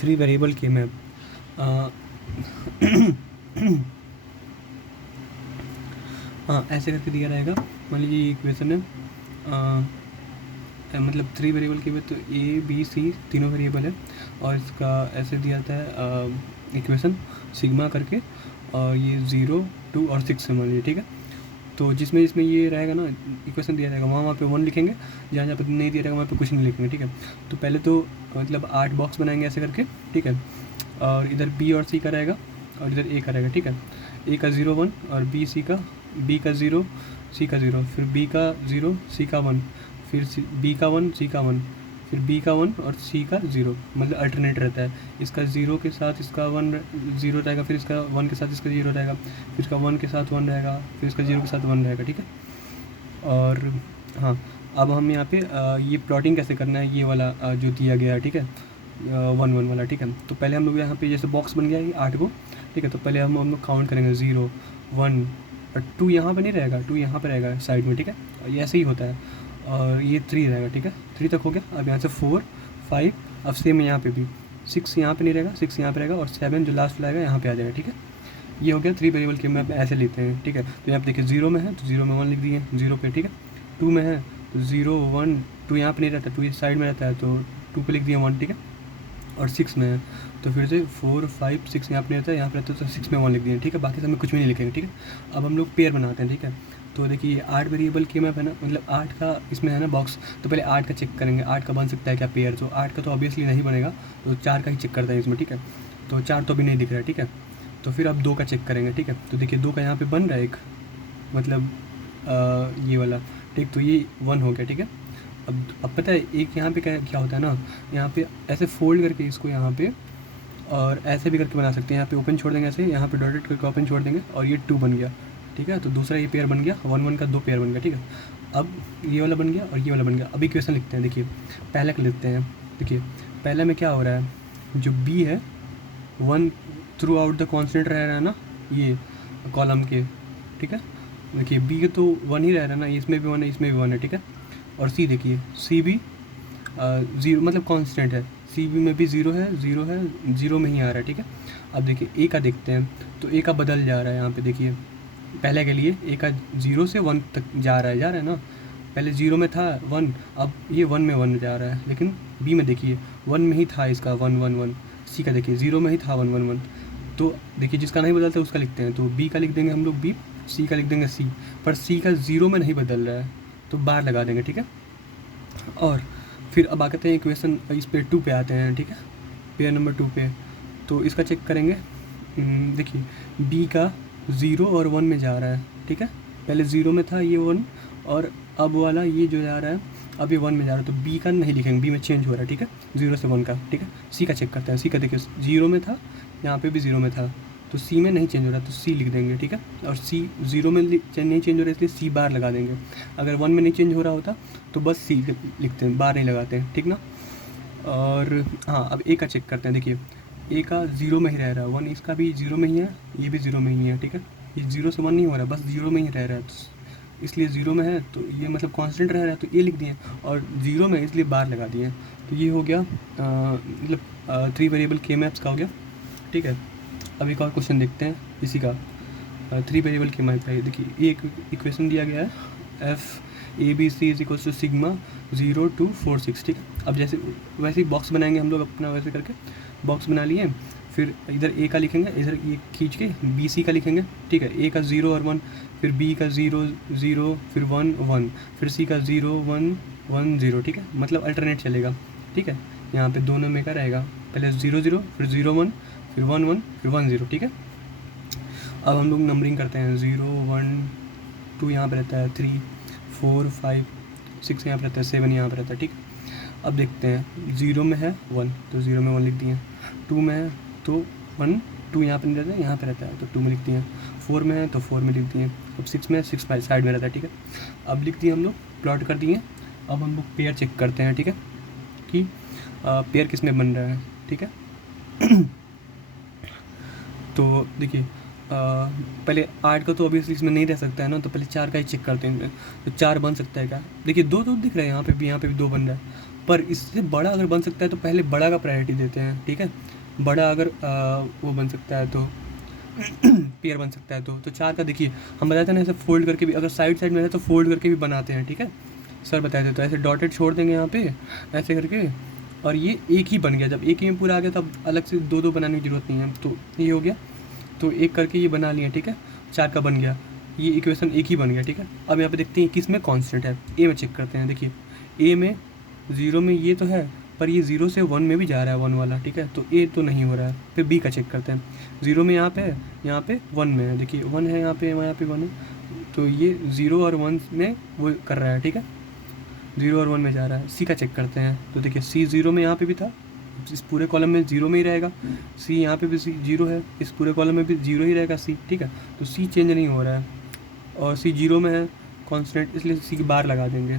Three variable के map. हाँ, ऐसे करके दिया रहेगा। मान लीजिए ये इक्वेशन है, मतलब थ्री वेरिएबल के में तो ए बी सी तीनों वेरिएबल है, और इसका ऐसे दिया जाता है इक्वेशन सिग्मा करके, और ये 0 2 और 6 से मान लीजिए, ठीक है। तो जिसमें जिसमें ये रहेगा ना इक्वेशन दिया रहेगा, वहाँ वहाँ पे 1 लिखेंगे, जहाँ जहाँ पे नहीं दिया रहेगा वहाँ पे कुछ नहीं लिखेंगे, ठीक है। तो पहले तो मतलब 8 बॉक्स बनाएंगे ऐसे करके, ठीक है। और इधर बी और सी का रहेगा, और इधर ए का रहेगा, ठीक है। ए का 0 1 और बी का 0 सी का 0, फिर बी का 0 सी का 1, फिर बी का 1 सी का 1, फिर बी का 1 और सी का 0, मतलब अल्टरनेट रहता है। इसका 0 के साथ इसका 1 0 रहेगा, फिर इसका 1 के साथ इसका 0 रहेगा, फिर इसका 1 के साथ 1 रहेगा, फिर इसका 0 के साथ 1 रहेगा, ठीक है। और हाँ, अब हम यहाँ पे ये प्लॉटिंग कैसे करना है, ये वाला जो दिया गया है, ठीक है, 1 1 वाला, ठीक है। तो पहले हम लोग यहाँ पे जैसे बॉक्स बन गया ये 8 को, ठीक है। तो पहले हम लोग काउंट करेंगे 0 1 और 2 यहाँ पे नहीं रहेगा, 2 यहाँ पे रहेगा साइड में, ठीक है। और ये ऐसे ही होता है, और ये 3 रहेगा, ठीक है। 3 तक हो गया। अब यहाँ से 4 5, अब सेम यहाँ पे भी 6 यहाँ पे नहीं रहेगा, 6 यहाँ पे रहेगा, और 7 जो लास्ट रहेगा यहाँ पे आ जाएगा, ठीक है। ये हो गया थ्री वेरिएबल के मैप, ऐसे लेते हैं, ठीक है। तो यहाँ पे देखिए 0 में है तो 0 में 1 लिख दिए 0 पे, ठीक है। 2 में है तो 0 1, 2 यहाँ पे नहीं रहता, 2 इस साइड में रहता है तो 2 पे लिख दिए 1, ठीक है। और 6 में है तो फिर से 4 5 6 यहाँ पे नहीं रहता है, यहाँ पे रहता है तो 6 में 1 लिख दिए, ठीक है। बाकी सब में कुछ भी नहीं लिखेंगे, ठीक है। अब हम लोग पेयर बनाते हैं, ठीक है। तो देखिए 8 वेरिएबल के मैप है ना, मतलब 8 का इसमें है ना बॉक्स, तो पहले 8 का चेक करेंगे, 8 का बन सकता है क्या पेयर। तो 8 का तो ऑब्वियसली नहीं बनेगा, तो 4 का ही चेक करते हैं इसमें, ठीक है। तो 4 तो अभी नहीं दिख रहा है, ठीक है। तो फिर अब 2 का चेक करेंगे, ठीक है। तो देखिए 2 का यहाँ पे बन रहा है एक, मतलब ये वाला, ठीक। तो ये 1 हो गया, ठीक है। अब पता है एक यहाँ पे क्या क्या होता है ना, यहाँ पे ऐसे फोल्ड करके इसको यहाँ पे, और ऐसे भी करके बना सकते हैं। यहाँ पे ओपन छोड़ देंगे ऐसे, यहाँ पे डॉटेड करके ओपन छोड़ देंगे, और ये 2 बन गया, ठीक है। तो दूसरा ये पेयर बन गया, 1 1 का 2 पेयर बन गया, ठीक है। अब ये वाला बन गया और ये वाला बन गया। अब इक्वेशन लिखते हैं, देखिए पहले का लिखते हैं। देखिए पहले में क्या हो रहा है, जो बी है 1 थ्रू आउट द कॉन्स्टेंट रह रहा है ना ये कॉलम के, ठीक है। देखिए बी के तो 1 ही रह रहा है ना, इसमें भी 1 है, इसमें भी 1 है, ठीक है। और सी देखिए, सी भी 0 मतलब कांस्टेंट है, सी बी में भी 0 है, 0 है, 0 में ही आ रहा है, ठीक है। अब देखिए ए का देखते हैं, तो ए का बदल जा रहा है यहाँ पे, देखिए पहले के लिए ए का 0 से 1 तक जा रहा है ना। पहले 0 में था 1, अब ये 1 में 1 जा रहा है। लेकिन बी में देखिए 1 में ही था इसका 1 1 1, सी का देखिए 0 में ही था 1 1 1। तो देखिए जिसका नहीं बदलता उसका लिखते हैं, तो बी का लिख देंगे हम लोग बी, सी का लिख देंगे सी, पर सी का 0 में नहीं बदल रहा है तो बार लगा देंगे, ठीक है। और फिर अब आते हैं इक्वेशन इस पे 2 पे आते हैं, ठीक है, पेयर नंबर 2 पे। तो इसका चेक करेंगे। देखिए बी का 0 और 1 में जा रहा है, ठीक है। पहले 0 में था ये 1, और अब वाला ये जो जा रहा है अब ये 1 में जा रहा है, तो बी का नहीं लिखेंगे, बी में चेंज हो रहा है, ठीक है, 0 से 1 का, ठीक है। सी का चेक करते हैं, सी का देखिए 0 में था, यहाँ पे भी 0 में था, तो सी में नहीं चेंज हो रहा तो सी लिख देंगे, ठीक है। और सी 0 में नहीं चेंज हो रहा है इसलिए सी बार लगा देंगे। अगर 1 में नहीं चेंज हो रहा होता तो बस सी लिखते हैं, बार नहीं लगाते हैं, ठीक ना। और हाँ, अब ए का चेक करते हैं। देखिए ए का 0 में ही रह रहा है 1, इसका भी 0 में ही है, ये भी 0 में ही है, ठीक है। ये 0 से 1 नहीं हो रहा, बस 0 में ही रह रहा है, तो इसलिए 0 में है तो ये मतलब कांस्टेंट रह रहा है, तो ए लिख दिए, और 0 में इसलिए बार लगा दिए। तो ये हो गया मतलब 3 वेरिएबल के मैप्स का हो गया, ठीक है। अब एक और क्वेश्चन देखते हैं इसी का, 3 वेरिएबल के मैप का। देखिए एक इक्वेशन दिया गया है, F A B C is equals to sigma 0 2 4 6, ठीक है। अब जैसे वैसे ही बॉक्स बनाएंगे हम लोग अपना, वैसे करके बॉक्स बना लिए। फिर इधर ए का लिखेंगे, इधर ये खींच के बी सी का लिखेंगे, ठीक है। ए का 0 और 1, फिर बी का 0 0, फिर 1 1, फिर सी का 0 1 1 0, ठीक है। मतलब अल्टरनेट चलेगा, ठीक है। यहाँ पे दोनों में का रहेगा, पहले 0 0, फिर 0 1, फिर 1 1, फिर 1 0, ठीक है। अब हम लोग नंबरिंग करते हैं, 0 1 2 यहाँ पर रहता है, 3 4 5 6 यहाँ पर रहता है, 7 यहाँ पर रहता है, ठीक। अब देखते हैं 0 में है 1 तो 0 में 1 लिख दिए, 2 में है तो 1 2 यहाँ पर नहीं रहता है, यहाँ पर रहता है तो 2 में लिख दिए, 4 में है तो 4 में लिख दिए, अब 6 में है 6 साइड में रहता है, ठीक है। अब लिख दिए हम लोग, प्लॉट कर दिए। अब हम लोग पेयर चेक करते हैं, ठीक है, कि पेयर किस में बन रहा है, ठीक है। तो देखिए पहले 8 का तो ऑब्वियसली इसमें नहीं रह सकता है ना, तो पहले 4 का ही चेक करते हैं। तो 4 बन सकता है क्या, देखिए 2 तो दिख रहा है यहाँ पे भी 2 बन रहा है, पर इससे बड़ा अगर बन सकता है तो पहले बड़ा का प्रायोरिटी देते हैं, ठीक है। बड़ा अगर वो बन सकता है तो पेयर बन सकता है तो 4 का देखिए हम बताते हैं ना, ऐसे फोल्ड करके भी अगर साइड साइड में है तो फोल्ड करके भी बनाते हैं, ठीक है। सर बताए थे तो ऐसे डॉटेड छोड़ देंगे यहाँ पे ऐसे करके, और ये एक ही बन गया। जब एक ही में पूरा आ गया तब अलग से दो दो बनाने की ज़रूरत नहीं है, तो ये हो गया। तो एक करके ये बना लिए, ठीक है। 4 का बन गया, ये इक्वेशन एक ही बन गया, ठीक है। अब यहाँ पे देखते हैं किस में कांस्टेंट है, ए में चेक करते हैं। देखिए ए में 0 में ये तो है, पर ये 0 से 1 में भी जा रहा है 1 वाला, ठीक है। तो ए तो नहीं हो रहा है। फिर बी का चेक करते हैं, 0 में यहाँ पे है, यहाँ पे 1 में है। देखिए 1 है यहाँ पे 1 है, तो ये 0 और 1 में वो कर रहा है, ठीक है। 0 और 1 में जा रहा है। सी का चेक करते हैं, तो देखिए सी 0 में यहाँ पे भी था, इस पूरे कॉलम में 0 में ही रहेगा। सी यहाँ पे भी सी 0 है, इस पूरे कॉलम में भी 0 ही रहेगा सी, ठीक है। तो सी चेंज नहीं हो रहा है, और सी 0 में है कांस्टेंट, इसलिए सी की बार लगा देंगे।